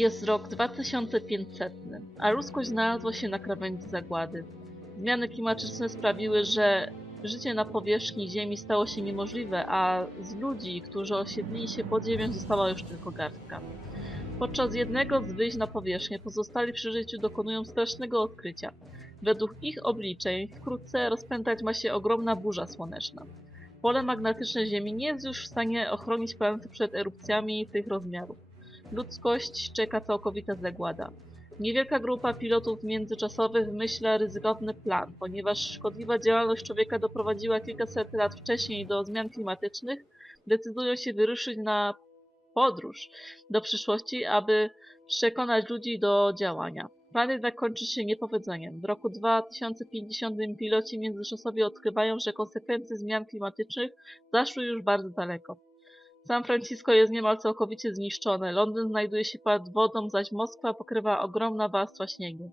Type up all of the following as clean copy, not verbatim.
Jest rok 2500, a ludzkość znalazła się na krawędzi zagłady. Zmiany klimatyczne sprawiły, że życie na powierzchni Ziemi stało się niemożliwe, a z ludzi, którzy osiedlili się pod ziemią, została już tylko garstka. Podczas jednego z wyjść na powierzchnię pozostali przy życiu dokonują strasznego odkrycia. Według ich obliczeń wkrótce rozpętać ma się ogromna burza słoneczna. Pole magnetyczne Ziemi nie jest już w stanie ochronić planety przed erupcjami tych rozmiarów. Ludzkość czeka całkowita zagłada. Niewielka grupa pilotów międzyczasowych wymyśla ryzykowny plan, ponieważ szkodliwa działalność człowieka doprowadziła kilkaset lat wcześniej do zmian klimatycznych, decydują się wyruszyć na podróż do przyszłości, aby przekonać ludzi do działania. Plan jednak kończy się niepowodzeniem. W roku 2050 piloci międzyczasowi odkrywają, że konsekwencje zmian klimatycznych zaszły już bardzo daleko. San Francisco jest niemal całkowicie zniszczone, Londyn znajduje się pod wodą, zaś Moskwa pokrywa ogromna warstwa śniegu.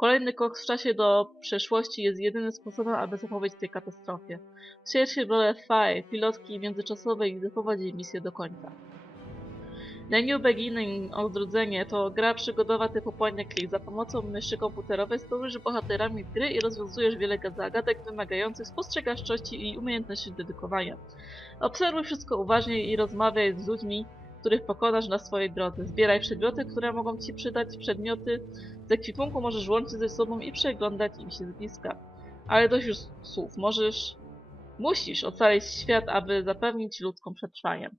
Kolejny krok w czasie do przeszłości jest jedynym sposobem, aby zapobiec tej katastrofie. Wcielć się w rolę Faye, pilotki międzyczasowej, i doprowadzi misję do końca. The New Beginning, Odrodzenie to gra przygodowa typu point and click. Za pomocą myszy komputerowej stworzysz bohaterami gry i rozwiązujesz wiele zagadek wymagających spostrzegawczości i umiejętności dedykowania. Obserwuj wszystko uważnie i rozmawiaj z ludźmi, których pokonasz na swojej drodze. Zbieraj przedmioty, które mogą Ci przydać. Przedmioty z ekwipunku możesz łączyć ze sobą i przeglądać im się z bliska. Ale dość już słów. Musisz ocalić świat, aby zapewnić ludzką przetrwanie.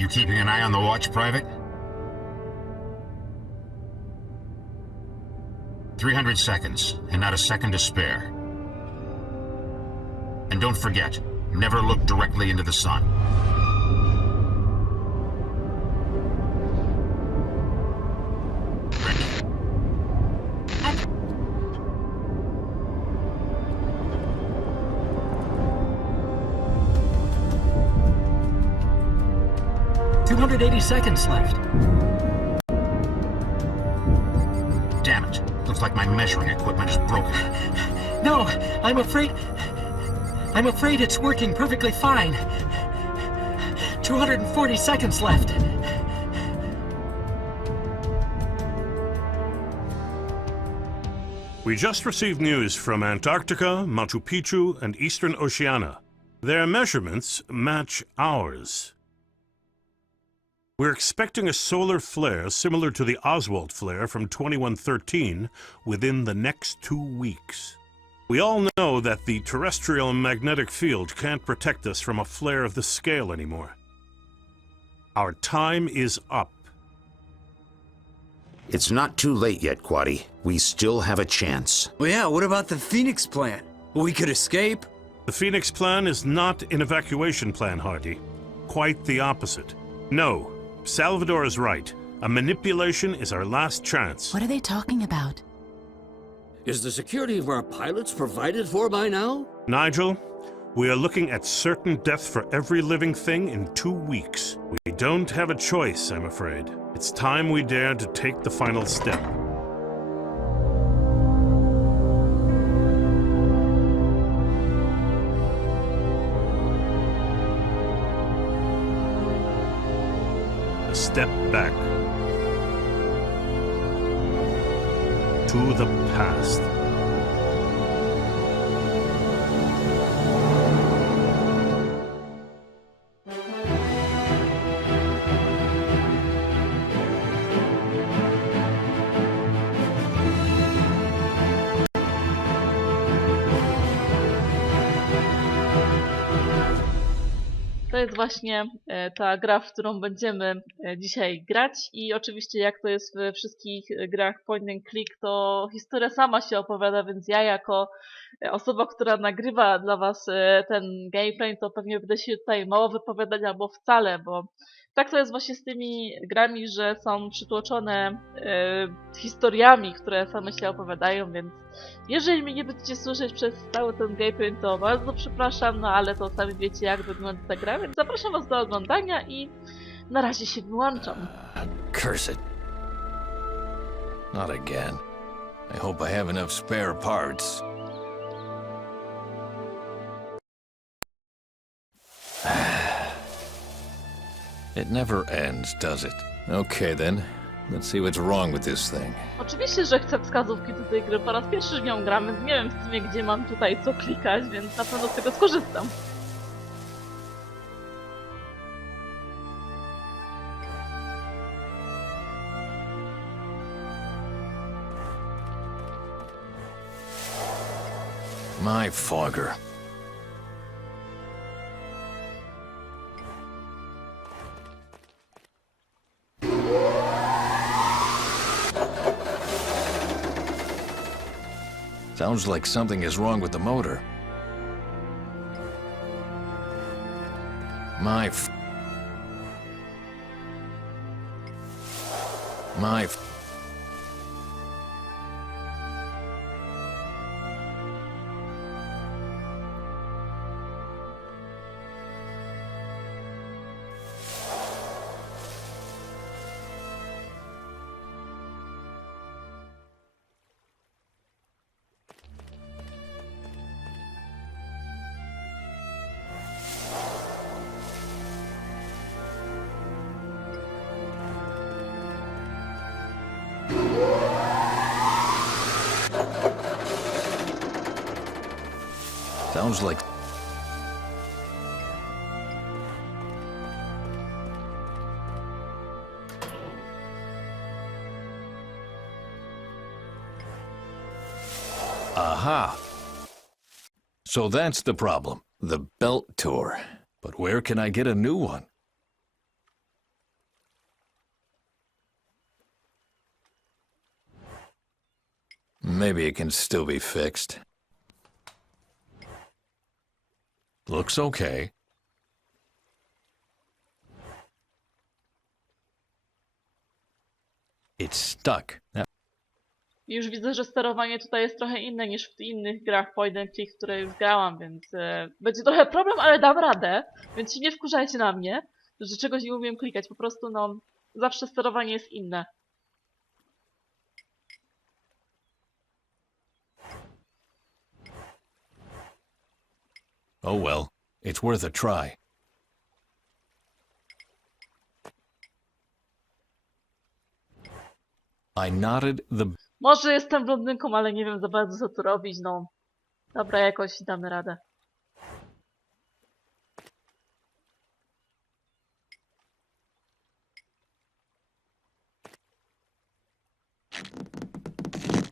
You keeping an eye on the watch, Private? 300 seconds, and not a second to spare. And don't forget, never look directly into the sun. Ready? 280 seconds left. Damn it. Looks like my measuring equipment is broken. No, I'm afraid it's working perfectly fine. 240 seconds left. We just received news from Antarctica, Machu Picchu, and Eastern Oceania. Their measurements match ours. We're expecting a solar flare similar to the Oswald flare from 2113 within the next 2 weeks. We all know that the terrestrial magnetic field can't protect us from a flare of this scale anymore. Our time is up. It's not too late yet, Quaddy. We still have a chance. Well, yeah, what about the Phoenix plan? We could escape. The Phoenix plan is not an evacuation plan, Hardy. Quite the opposite. No, Salvador is right. A manipulation is our last chance. What are they talking about? Is the security of our pilots provided for by now? Nigel, we are looking at certain death for every living thing in 2 weeks. We don't have a choice, I'm afraid. It's time we dare to take the final step. A step back. To the past. To jest właśnie ta gra, w którą będziemy dzisiaj grać i oczywiście jak to jest we wszystkich grach point and click, to historia sama się opowiada, więc ja jako osoba, która nagrywa dla Was ten gameplay, to pewnie będę się tutaj mało wypowiadać albo wcale, bo tak to jest właśnie z tymi grami, że są przytłoczone historiami, które same się opowiadają, więc jeżeli mnie nie będziecie słyszeć przez cały ten gameplay, to bardzo przepraszam, no ale to sami wiecie, jak wygląda ta gra, więc zapraszam Was do oglądania i na razie się wyłączam. Curse it. Not again. I hope I have enough spare parts. It never ends, does it? Okay then. Let's see what's wrong with this thing. Oczywiście, że chcę wskazówki do tej gry. Po raz pierwszy w nią gram, więc nie wiem w sumie, gdzie mam tutaj co klikać, więc na pewno z tego skorzystam. My fogger. Sounds like something is wrong with the motor. My Sounds like... Aha! So that's the problem. The belt tore. But where can I get a new one? Maybe it can still be fixed. Looks okay. It's stuck. Już widzę, że sterowanie tutaj jest trochę inne niż w innych grach point and click, w które już grałam, więc będzie trochę problem, ale dam radę. Więc się nie wkurzajcie na mnie, że czegoś nie umiem klikać. Po prostu no, zawsze sterowanie jest inne. Oh well, it's worth a try. I knotted the... Może jestem blondynką, ale nie wiem za bardzo co tu robić, no. Dobra, jakoś damy radę.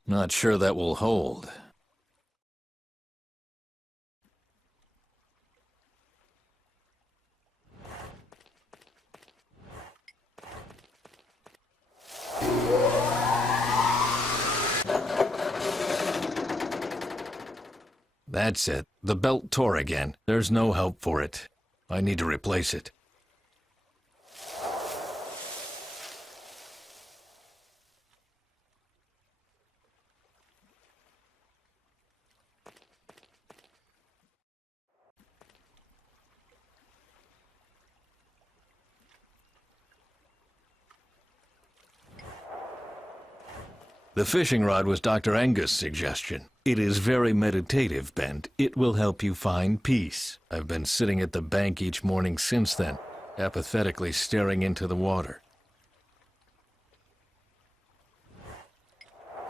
Not sure that will hold. That's it. The belt tore again. There's no help for it. I need to replace it. The fishing rod was Dr. Angus' suggestion. It is very meditative, Bent. It will help you find peace. I've been sitting at the bank each morning since then, apathetically staring into the water.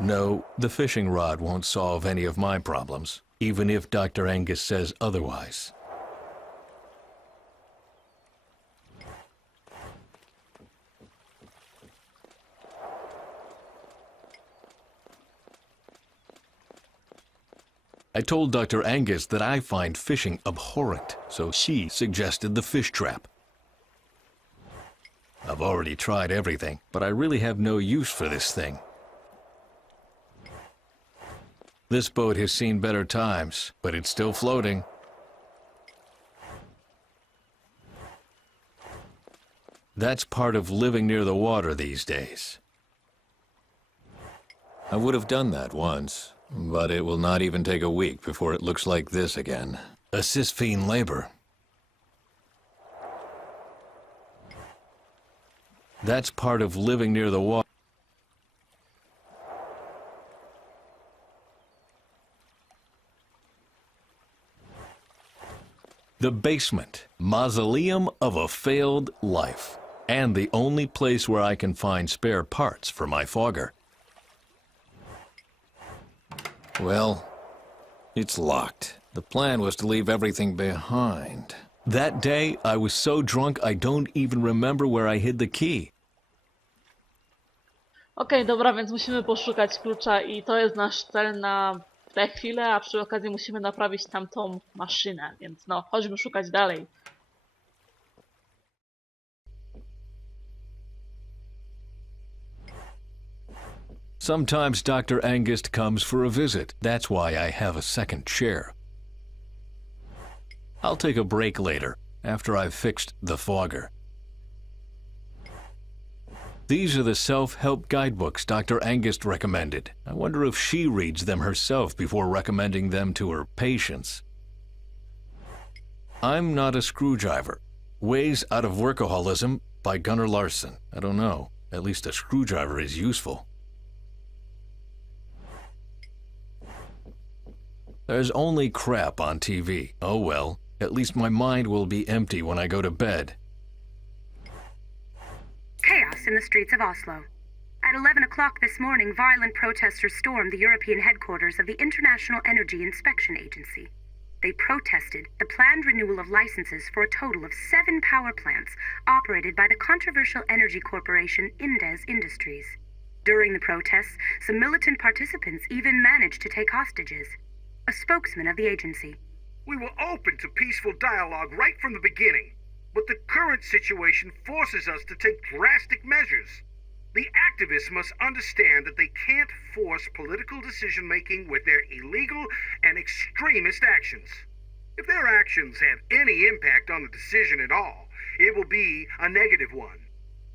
No, the fishing rod won't solve any of my problems, even if Dr. Angus says otherwise. I told Dr. Angus that I find fishing abhorrent, so she suggested the fish trap. I've already tried everything, but I really have no use for this thing. This boat has seen better times, but it's still floating. That's part of living near the water these days. I would have done that once. But it will not even take a week before it looks like this again. A cisphene labor. That's part of living near the water. The basement. Mausoleum of a failed life. and the only place where I can find spare parts for my fogger. Well, it's locked. The plan was to leave everything behind. That day, I was so drunk I don't even remember where I hid the key. Okej, dobra, więc musimy poszukać klucza i to jest nasz cel na tę chwilę, a przy okazji musimy naprawić tamtą maszynę, więc no, chodźmy szukać dalej. Sometimes Dr. Angus comes for a visit. That's why I have a second chair. I'll take a break later, after I've fixed the fogger. These are the self-help guidebooks Dr. Angus recommended. I wonder if she reads them herself before recommending them to her patients. I'm Not a Screwdriver. Ways Out of Workaholism by Gunnar Larson. I don't know. At least a screwdriver is useful. There's only crap on TV. Oh well, at least my mind will be empty when I go to bed. Chaos in the streets of Oslo. At 11 o'clock this morning, violent protesters stormed the European headquarters of the International Energy Inspection Agency. They protested the planned renewal of licenses for a total of 7 power plants operated by the controversial energy corporation Indes Industries. During the protests, some militant participants even managed to take hostages. A spokesman of the agency. We were open to peaceful dialogue right from the beginning, but the current situation forces us to take drastic measures. The activists must understand that they can't force political decision-making with their illegal and extremist actions. If their actions have any impact on the decision at all, it will be a negative one.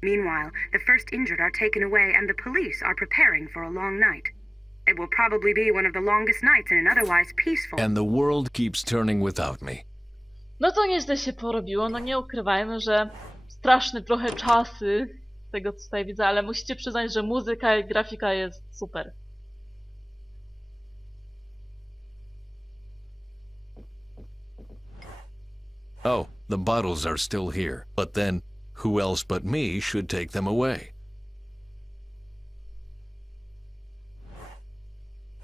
Meanwhile, the first injured are taken away and the police are preparing for a long night. It will probably be one of the longest nights in an otherwise peaceful... And the world keeps turning without me. No to nieźle się porobiło, no nie ukrywajmy, że straszne trochę czasy z tego co tutaj widzę, ale musicie przyznać, że muzyka i grafika jest super. Oh, the bottles are still here. But then, who else but me should take them away?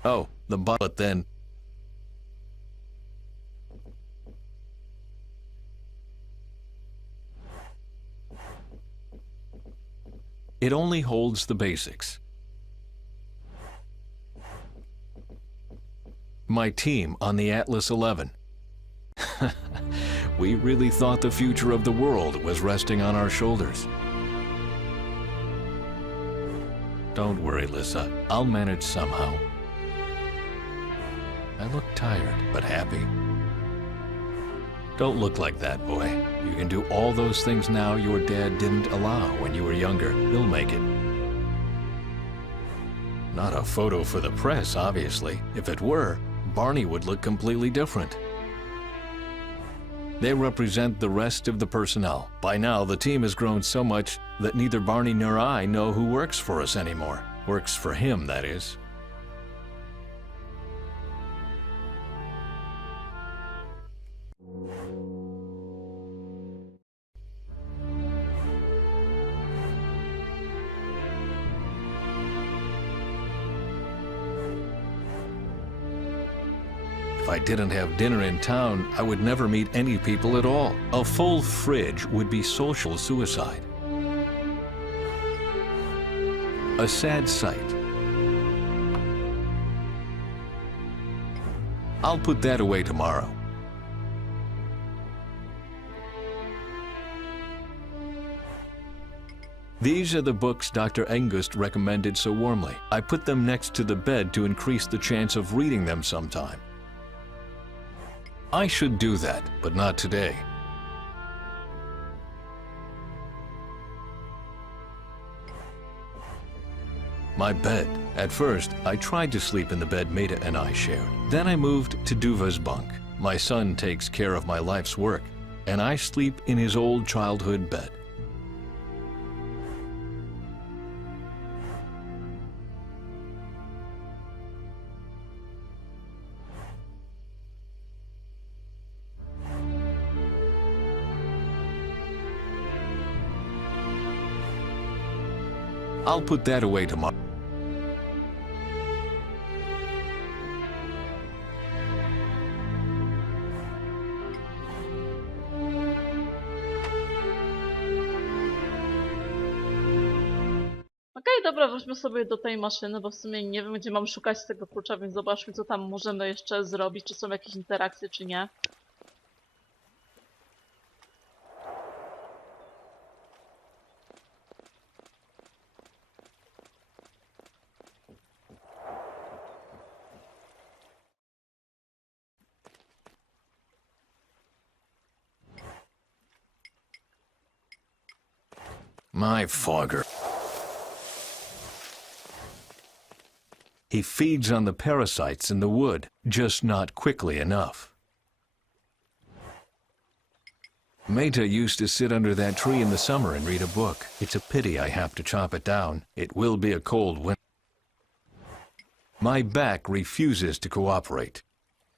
Oh, but then... It only holds the basics. My team on the Atlas 11. We really thought the future of the world was resting on our shoulders. Don't worry, Lissa. I'll manage somehow. I look tired, but happy. Don't look like that, boy. You can do all those things now your dad didn't allow when you were younger. He'll make it. Not a photo for the press, obviously. If it were, Barney would look completely different. They represent the rest of the personnel. By now, the team has grown so much that neither Barney nor I know who works for us anymore. Works for him, that is. If I didn't have dinner in town, I would never meet any people at all. A full fridge would be social suicide. A sad sight. I'll put that away tomorrow. These are the books Dr. Angus recommended so warmly. I put them next to the bed to increase the chance of reading them sometime. I should do that, but not today. My bed. At first, I tried to sleep in the bed Maida and I shared. Then I moved to Duva's bunk. My son takes care of my life's work, and I sleep in his old childhood bed. I'll put that away tomorrow. Okej, dobra, wróćmy sobie do tej maszyny, bo w sumie nie wiem, gdzie mam szukać tego klucza, więc zobaczmy, co tam możemy jeszcze zrobić, czy są jakieś interakcje, czy nie. My fogger. He feeds on the parasites in the wood, just not quickly enough. Meta used to sit under that tree in the summer and read a book. It's a pity I have to chop it down. It will be a cold winter. My back refuses to cooperate,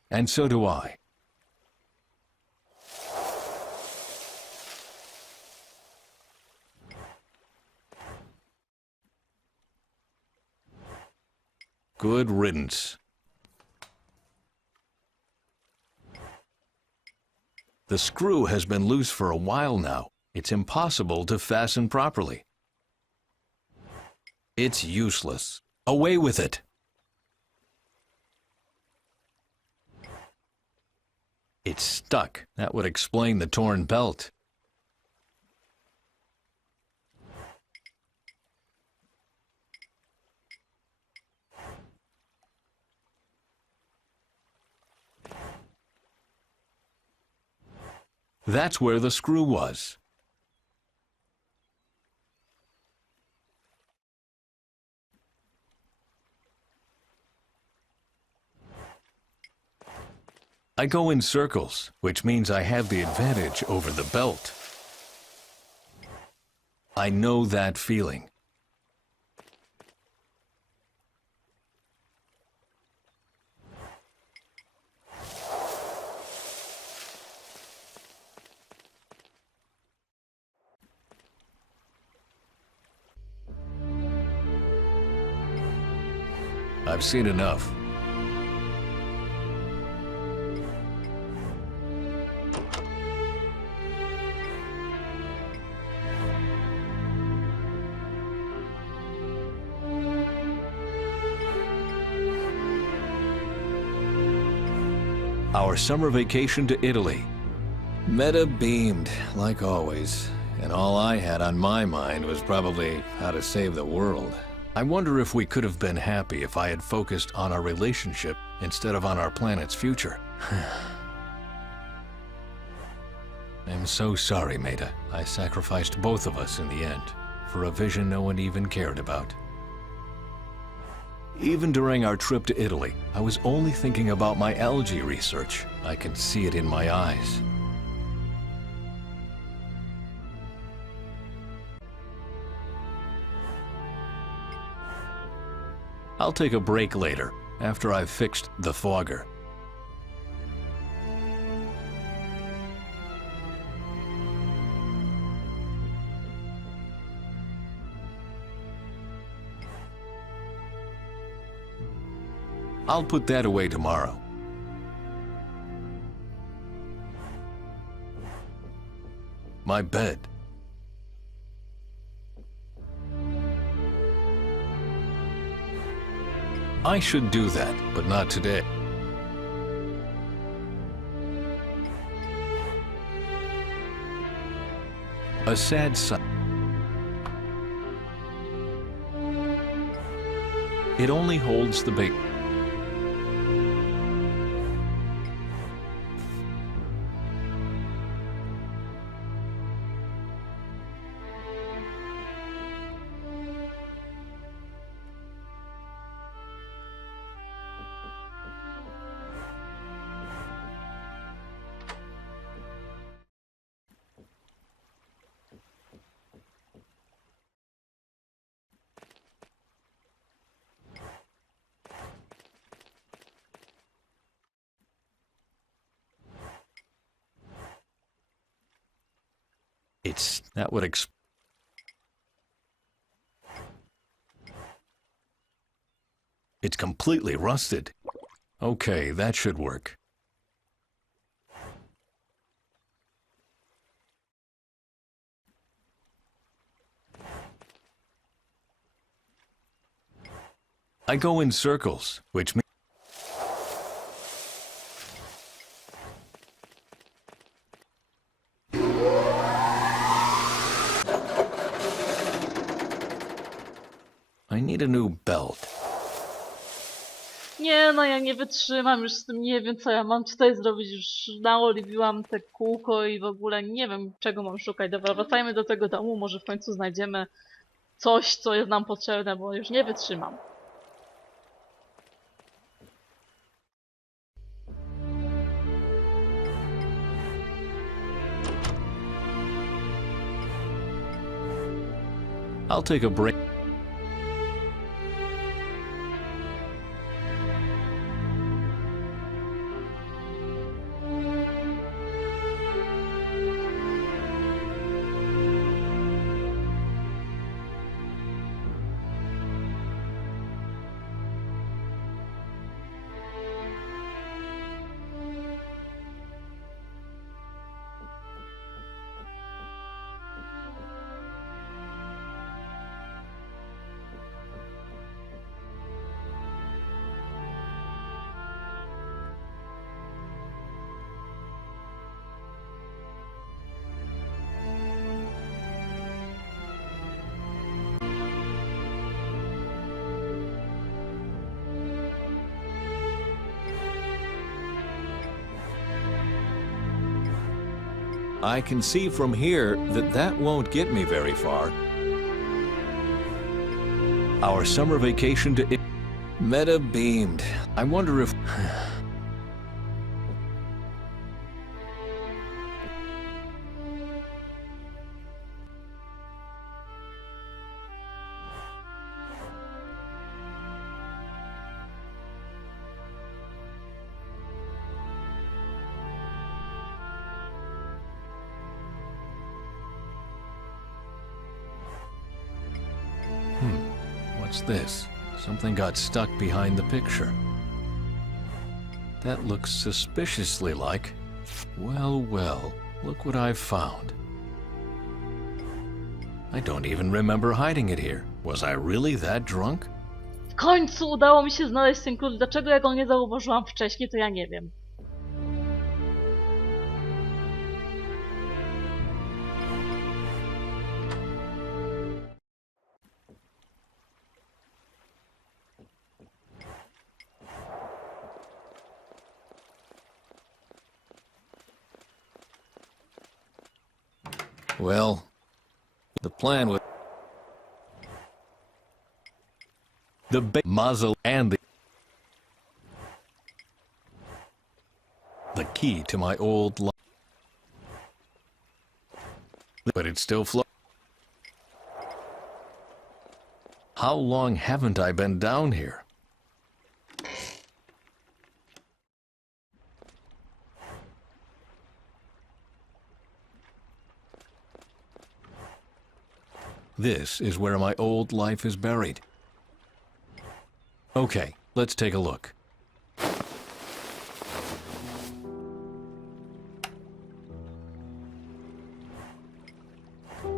and so do I. Good riddance. The screw has been loose for a while now. It's impossible to fasten properly. It's useless. Away with it. It's stuck. That would explain the torn belt. That's where the screw was. I go in circles, which means I have the advantage over the belt. I know that feeling. I've seen enough. Our summer vacation to Italy. Meta beamed, like always, and all I had on my mind was probably how to save the world. I wonder if we could have been happy if I had focused on our relationship instead of on our planet's future. I'm so sorry, Meta. I sacrificed both of us in the end, for a vision no one even cared about. Even during our trip to Italy, I was only thinking about my algae research. I can see it in my eyes. I'll take a break later, after I've fixed the fogger. I'll put that away tomorrow. My bed. I should do that, but not today. A sad sight. It only holds the baby. That would It's completely rusted. Okay, that should work. I go in circles, which means I need a new belt. Nie, no ja nie wytrzymam już z tym, nie wiem co ja mam tutaj zrobić, już naoliwiłam te kółko i w ogóle nie wiem czego mam szukać. Dobra, wracajmy do tego domu, może w końcu znajdziemy coś, co jest nam potrzebne, bo już nie wytrzymam. I'll take a break. I can see from here that that won't get me very far. Our summer vacation to Meta beamed. I wonder if... What's this? Something got stuck behind the picture. That looks suspiciously like... Well, well, look what I've found. I don't even remember hiding it here. Was I really that drunk? W końcu udało mi się znaleźć ten klucz. Dlaczego ja go nie zauważyłam wcześniej, to ja nie wiem. Well, the plan was... The muzzle and the key to my old life. But it's still floating. How long haven't I been down here? This is where my old life is buried. Okay, let's take a look.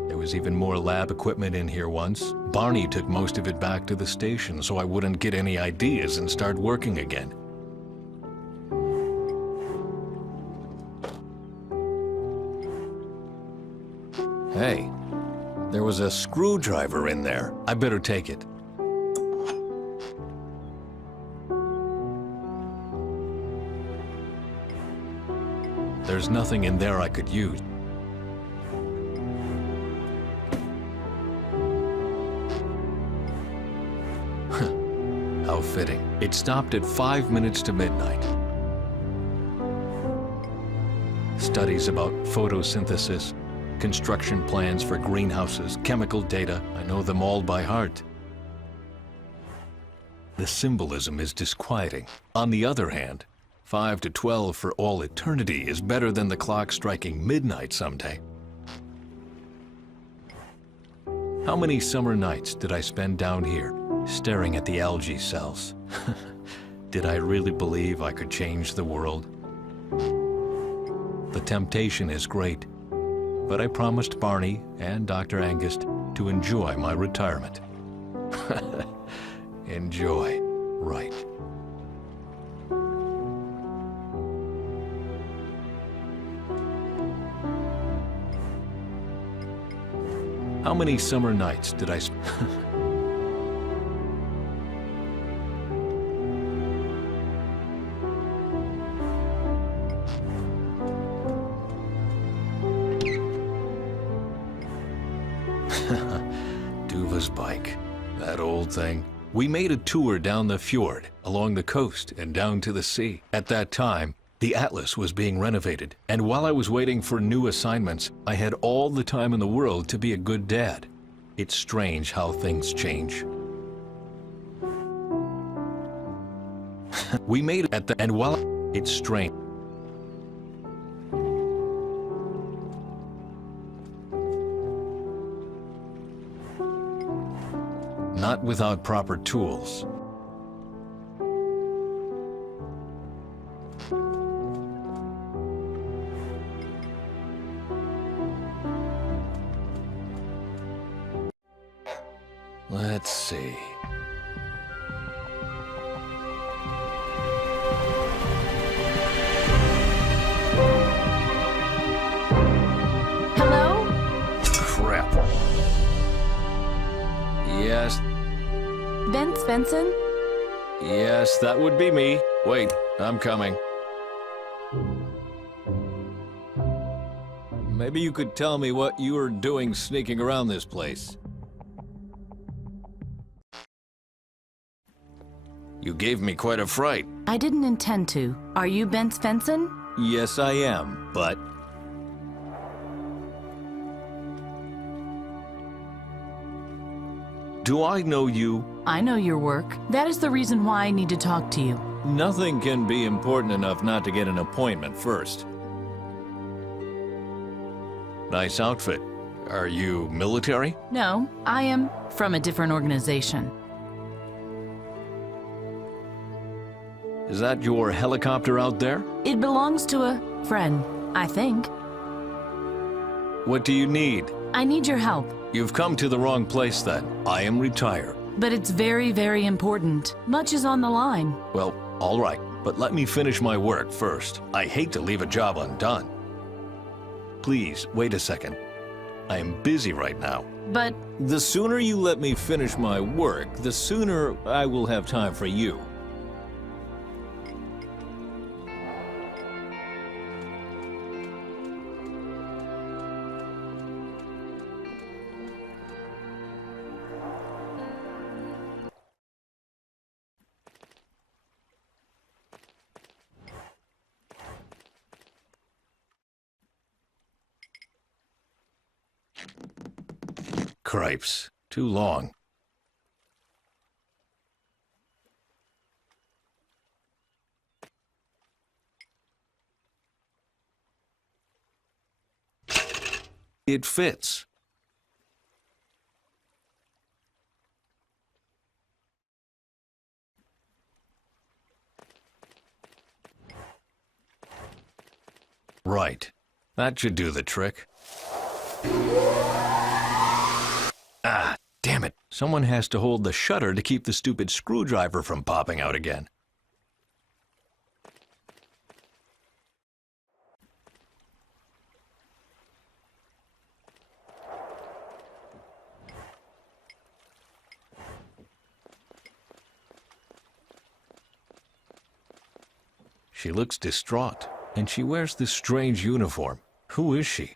There was even more lab equipment in here once. Barney took most of it back to the station so I wouldn't get any ideas and start working again. Hey. There was a screwdriver in there. I better take it. There's nothing in there I could use. How fitting. It stopped at 5 minutes to midnight. Studies about photosynthesis, construction plans for greenhouses, chemical data. I know them all by heart. The symbolism is disquieting. On the other hand, 5 to 12 for all eternity is better than the clock striking midnight someday. How many summer nights did I spend down here? staring at the algae cells. Did I really believe I could change the world? The temptation is great, but I promised Barney and Dr. Angus to enjoy my retirement. Enjoy, right. How many summer nights did I Duva's bike, that old thing. We made a tour down the fjord, along the coast, and down to the sea. At that time, the Atlas was being renovated, and while I was waiting for new assignments, I had all the time in the world to be a good dad. It's strange how things change. We made it at the and while it's strange. Not without proper tools. Let's see. Hello? Crap. Yes. Ben Svensson? Yes, that would be me. Wait, I'm coming. Maybe you could tell me what you were doing sneaking around this place. You gave me quite a fright. I didn't intend to. Are you Ben Svensson? Yes, I am, but... Do I know you? I know your work. That is the reason why I need to talk to you. Nothing can be important enough not to get an appointment first. Nice outfit. Are you military? No, I am from a different organization. Is that your helicopter out there? It belongs to a friend, I think. What do you need? I need your help. You've come to the wrong place then. I am retired. But it's very, very important. Much is on the line. Well, all right, but let me finish my work first. I hate to leave a job undone. Please, wait a second. I am busy right now. But The sooner you let me finish my work, the sooner I will have time for you. Cripes. Too long. It fits. Right. That should do the trick. Ah, damn it. Someone has to hold the shutter to keep the stupid screwdriver from popping out again. She looks distraught, and she wears this strange uniform. Who is she?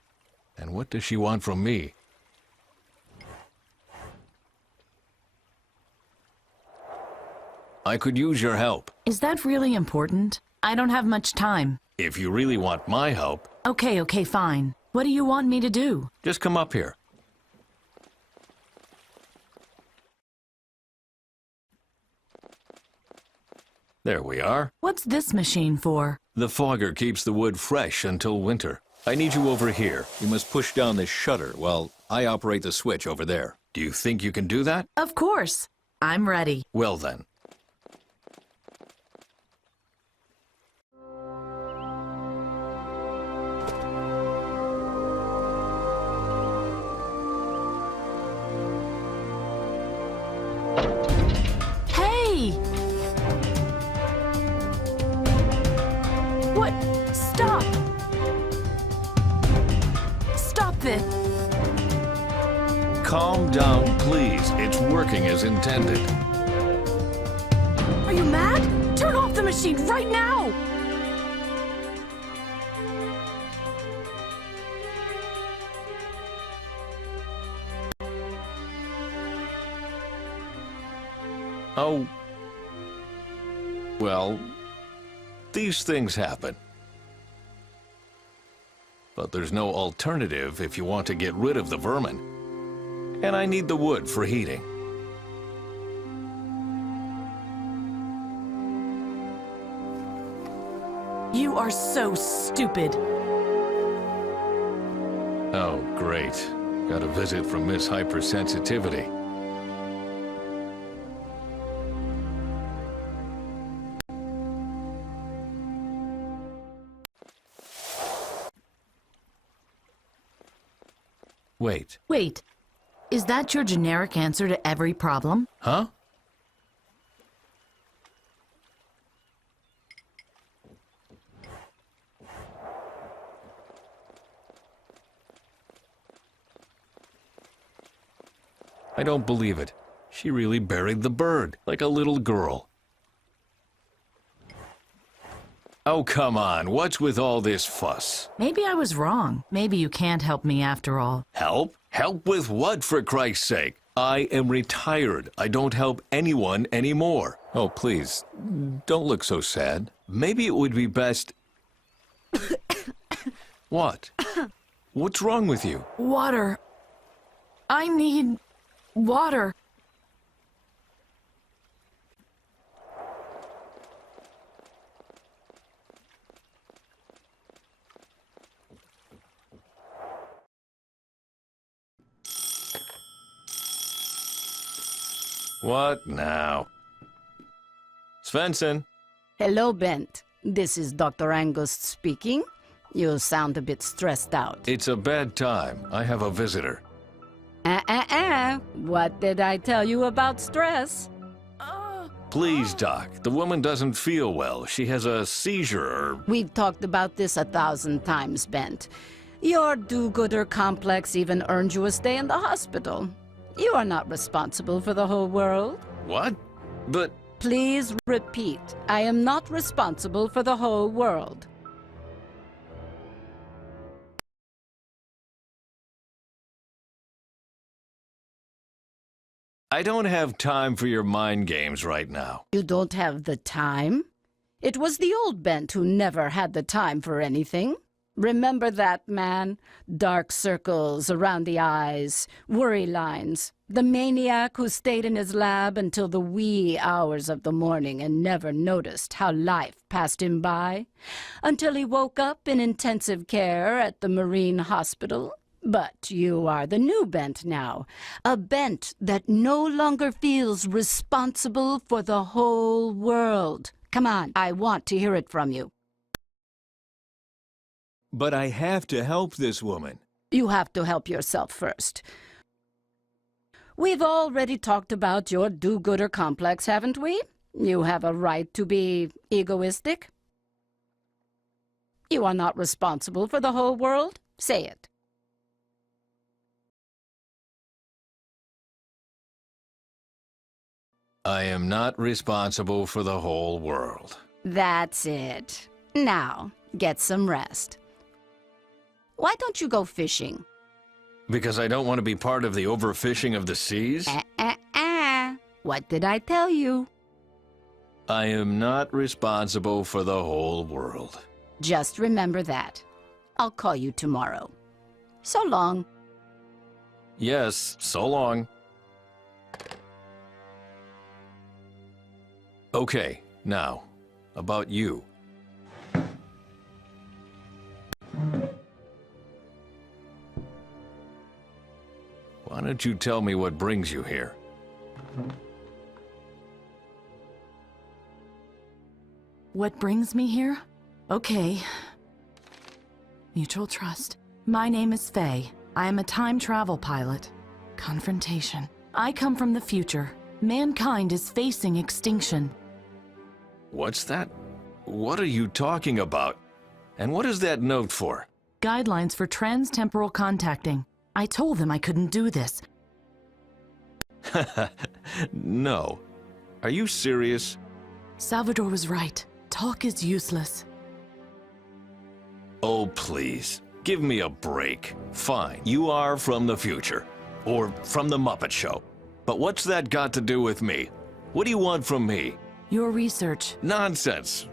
And what does she want from me? I could use your help. is that really important? I don't have much time. If you really want my help, Okay, fine. What do you want me to do? just come up here. There we are. What's this machine for? The fogger keeps the wood fresh until winter. I need you over here. You must push down this shutter while I operate the switch over there. Do you think you can do that? Of course. I'm ready. Well then. Hey! What? Stop! Stop this! Calm down, please. It's working as intended. Are you mad? Turn off the machine right now! Oh. Well, these things happen. But there's no alternative if you want to get rid of the vermin. And I need the wood for heating. You are so stupid. Oh, great. Got a visit from Miss Hypersensitivity. Wait. Wait, is that your generic answer to every problem? Huh? I don't believe it. She really buried the bird, like a little girl. Oh, come on. What's with all this fuss? Maybe I was wrong. Maybe you can't help me after all. Help? Help with what, for Christ's sake? I am retired. I don't help anyone anymore. Oh, please, don't look so sad. Maybe it would be best... What? What's wrong with you? Water. I need water. What now? Svensson. Hello, Bent. This is Dr. Angus speaking. You sound a bit stressed out. It's a bad time. I have a visitor. What did I tell you about stress? Please, Doc. The woman doesn't feel well. She has a seizure or... We've talked about this 1,000 times, Bent. Your do-gooder complex even earned you a stay in the hospital. You are not responsible for the whole world. What? But... Please repeat. I am not responsible for the whole world. I don't have time for your mind games right now. You don't have the time? It was the old Bent who never had the time for anything. Remember that, man? Dark circles around the eyes, worry lines. The maniac who stayed in his lab until the wee hours of the morning and never noticed how life passed him by. Until he woke up in intensive care at the Marine Hospital. But you are the new Bent now. A Bent that no longer feels responsible for the whole world. Come on, I want to hear it from you. But I have to help this woman. You have to help yourself first. We've already talked about your do-gooder complex, haven't we? You have a right to be egoistic. You are not responsible for the whole world. Say it. I am not responsible for the whole world. That's it. Now, get some rest. Why don't you go fishing? Because I don't want to be part of the overfishing of the seas? What did I tell you? I am not responsible for the whole world. Just remember that. I'll call you tomorrow. So long. Yes, so long. Okay, now, about you. Why don't you tell me what brings you here? What brings me here? Okay. Mutual trust. My name is Faye. I am a time travel pilot. Confrontation. I come from the future. Mankind is facing extinction. What's that? What are you talking about? And what is that note for? Guidelines for trans-temporal contacting. I told them I couldn't do this. No. Are you serious? Salvador was right. Talk is useless. Oh, please. Give me a break. Fine, you are from the future. Or from the Muppet Show. But what's that got to do with me? What do you want from me? Your research. Nonsense.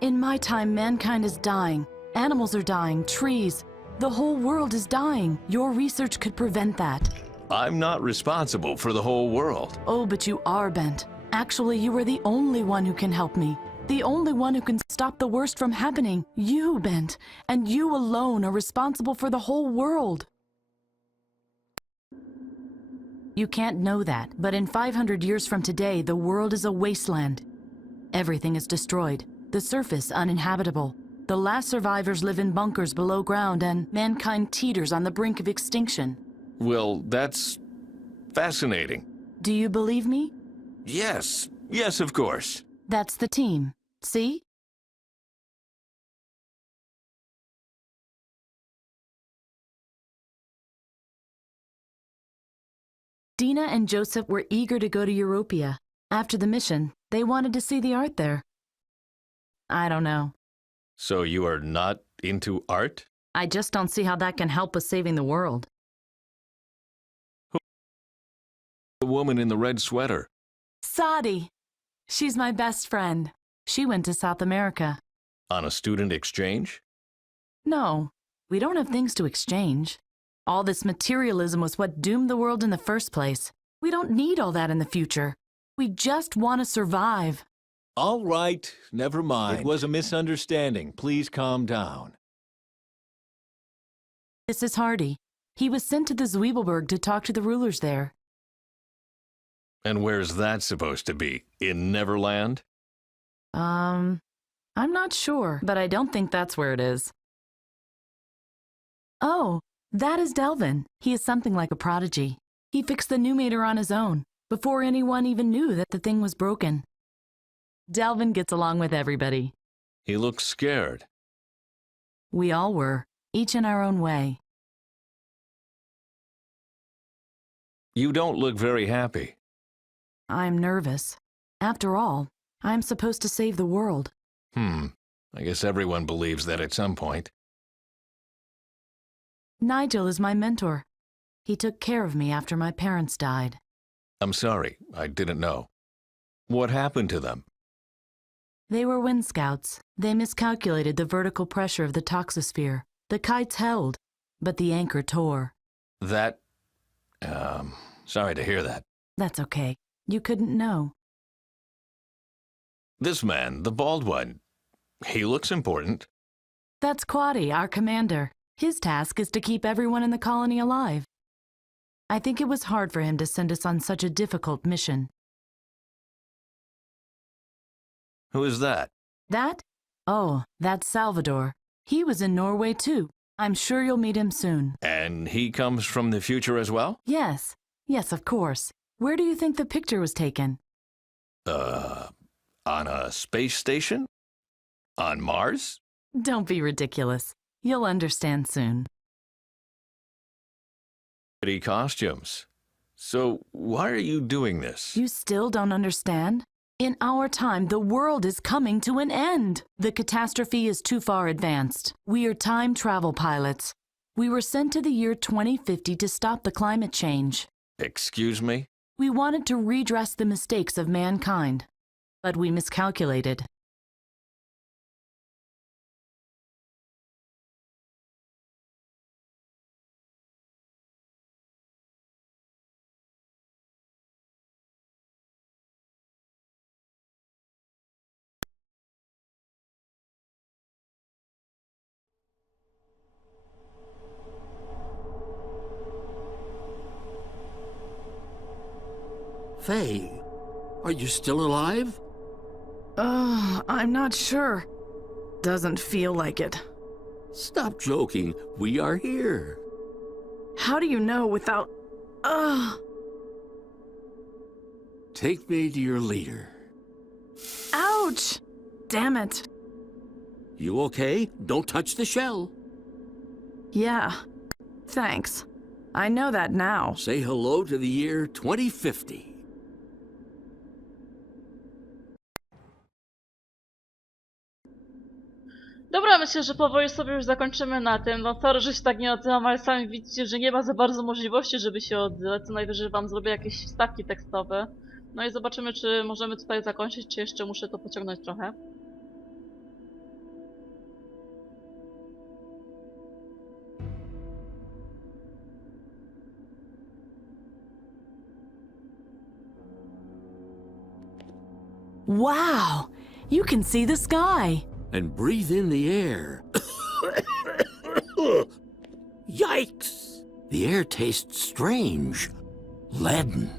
In my time, mankind is dying. Animals are dying, trees. The whole world is dying. Your research could prevent that. I'm not responsible for the whole world. Oh, but you are, Bent. Actually, you are the only one who can help me. The only one who can stop the worst from happening. You, Bent. And you alone are responsible for the whole world. You can't know that, but in 500 years from today, the world is a wasteland. Everything is destroyed. The surface uninhabitable. The last survivors live in bunkers below ground, and mankind teeters on the brink of extinction. Well, that's fascinating. Do you believe me? Yes. Yes, of course. That's the team. See? Dina and Joseph were eager to go to Europia. After the mission, they wanted to see the art there. I don't know. So you are not into art? I just don't see how that can help with saving the world. The woman in the red sweater. Sadi. She's my best friend. She went to South America. On a student exchange? No, we don't have things to exchange. All this materialism was what doomed the world in the first place. We don't need all that in the future. We just want to survive. All right, never mind. It was a misunderstanding. Please calm down. This is Hardy. He was sent to the Zwiebelberg to talk to the rulers there. And where's that supposed to be? In Neverland? I'm not sure, but I don't think that's where it is. Oh, that is Delvin. He is something like a prodigy. He fixed the Numator on his own, before anyone even knew that the thing was broken. Delvin gets along with everybody. He looks scared. We all were, each in our own way. You don't look very happy. I'm nervous. After all, I'm supposed to save the world. I guess everyone believes that at some point. Nigel is my mentor. He took care of me after my parents died. I'm sorry, I didn't know. What happened to them? They were wind scouts. They miscalculated the vertical pressure of the toxosphere. The kites held, but the anchor tore. That... sorry to hear that. That's okay. You couldn't know. This man, the bald one, he looks important. That's Quaddy, our commander. His task is to keep everyone in the colony alive. I think it was hard for him to send us on such a difficult mission. Who is that? That? Oh, that's Salvador. He was in Norway too. I'm sure you'll meet him soon. And he comes from the future as well? Yes. Yes, of course. Where do you think the picture was taken? On a space station? On Mars? Don't be ridiculous. You'll understand soon. Pretty costumes. So, why are you doing this? You still don't understand? In our time, the world is coming to an end. The catastrophe is too far advanced. We are time travel pilots. We were sent to the year 2050 to stop the climate change. Excuse me? We wanted to redress the mistakes of mankind, but we miscalculated. Faye, are you still alive? I'm not sure. Doesn't feel like it. Stop joking. We are here. How do you know without... Take me to your leader. Ouch! Damn it. You okay? Don't touch the shell. Yeah. Thanks. I know that now. Say hello to the year 2050. Dobra, myślę, że powoli sobie już zakończymy na tym. No sorry, że się tak nie odzywam, ale sami widzicie, że nie ma za bardzo możliwości, żeby się odzywać. Co najwyżej wam zrobię jakieś wstawki tekstowe. No i zobaczymy, czy możemy tutaj zakończyć, czy jeszcze muszę to pociągnąć trochę. Wow! You can see the sky! And breathe in the air. Yikes! The air tastes strange. Leaden.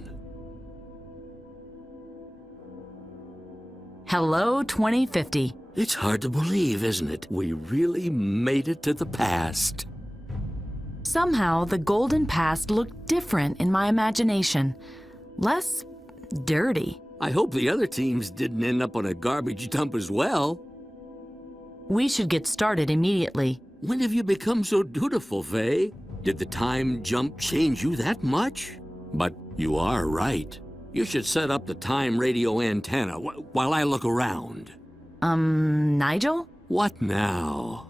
Hello, 2050. It's hard to believe, isn't it? We really made it to the past. Somehow, the golden past looked different in my imagination. Less dirty. I hope the other teams didn't end up on a garbage dump as well. We should get started immediately. When have you become so dutiful, Faye? Did the time jump change you that much? But you are right. You should set up the time radio antenna while I look around. Nigel? What now?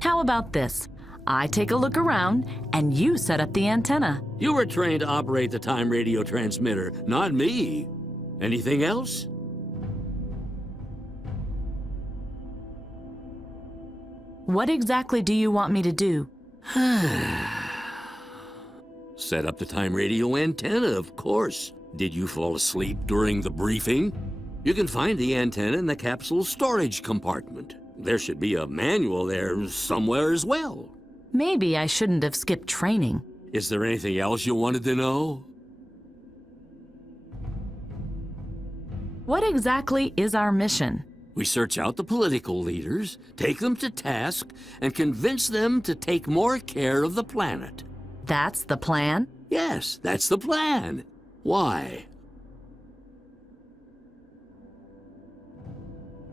How about this? I take a look around, and you set up the antenna. You were trained to operate the time radio transmitter, not me. Anything else? What exactly do you want me to do? Set up the time radio antenna, of course. Did you fall asleep during the briefing? You can find the antenna in the capsule's storage compartment. There should be a manual there somewhere as well. Maybe I shouldn't have skipped training. Is there anything else you wanted to know? What exactly is our mission? We search out the political leaders, take them to task, and convince them to take more care of the planet. That's the plan? Yes, that's the plan. Why?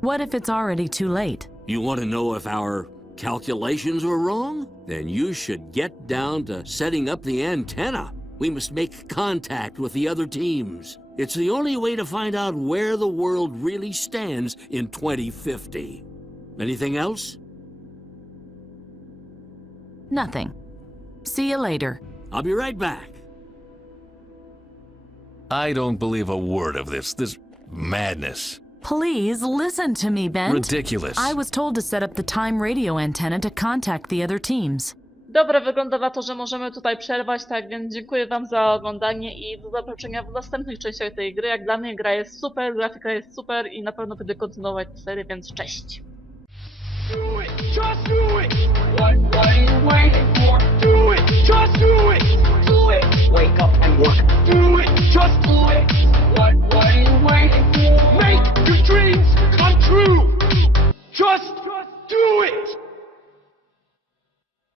What if it's already too late? You want to know if our calculations were wrong? Then you should get down to setting up the antenna. We must make contact with the other teams. It's the only way to find out where the world really stands in 2050. Anything else? Nothing. See you later. I'll be right back. I don't believe a word of this madness. Please listen to me, Bent. Ridiculous. I was told to set up the time radio antenna to contact the other teams. Dobra, wygląda na to, że możemy tutaj przerwać, tak więc dziękuję wam za oglądanie i do zobaczenia w następnych częściach tej gry. Jak dla mnie gra jest super, grafika jest super i na pewno będę kontynuować tę serię, więc cześć! Do it! Just do it! What are you waiting for? Do it! Just do it!